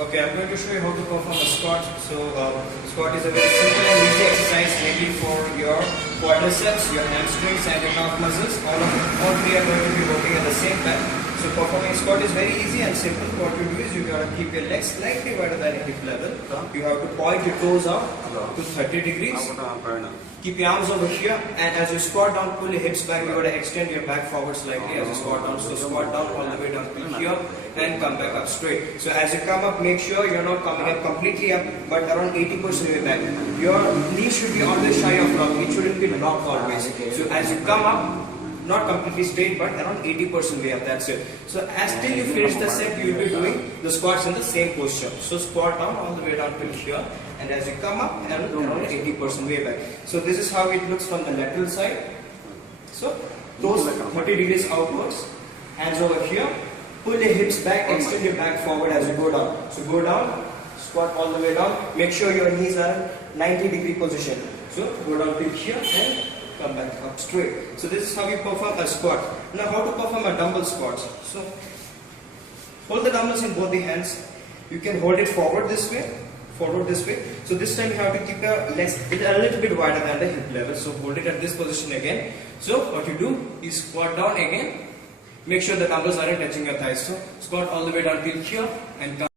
Okay, I'm going to show you how to perform a squat. So, squat is a very simple and easy exercise mainly for your quadriceps, your hamstrings and your calf muscles. All three are going to be working at the same time. So performing squat is very easy and simple. What you do is you got to keep your legs slightly wider than your hip level. You have to point your toes out to 30 degrees. Keep your arms over here, and as you squat down, pull your hips back. You got to extend your back forward slightly as you squat down. So squat down all the way down to here and come back up straight. So as you come up, make sure you're not coming up completely up, but around 80% way back. Your knee should be always shy of lock. It shouldn't be locked always. So as you come up, not completely straight, but around 80% way up. That's it. So as till you finish the set, you will be doing the squats in the same posture. So squat down all the way down till here, and as you come up, and around 80% way back. So this is how it looks from the lateral side. So toes 30 degrees outwards, hands over here. Pull your hips back, extend your back forward as you go down. So go down, squat all the way down. Make sure your knees are in 90-degree position. So go down till here and come back up straight. So this is how you perform a squat. Now how to perform a dumbbell squat. So hold the dumbbells in both the hands. You can hold it forward this way. So this time you have to keep your legs a little bit wider than the hip level. So hold it at this position again. So what you do is squat down again. Make sure the dumbbells aren't touching your thighs. So squat all the way down till here and come.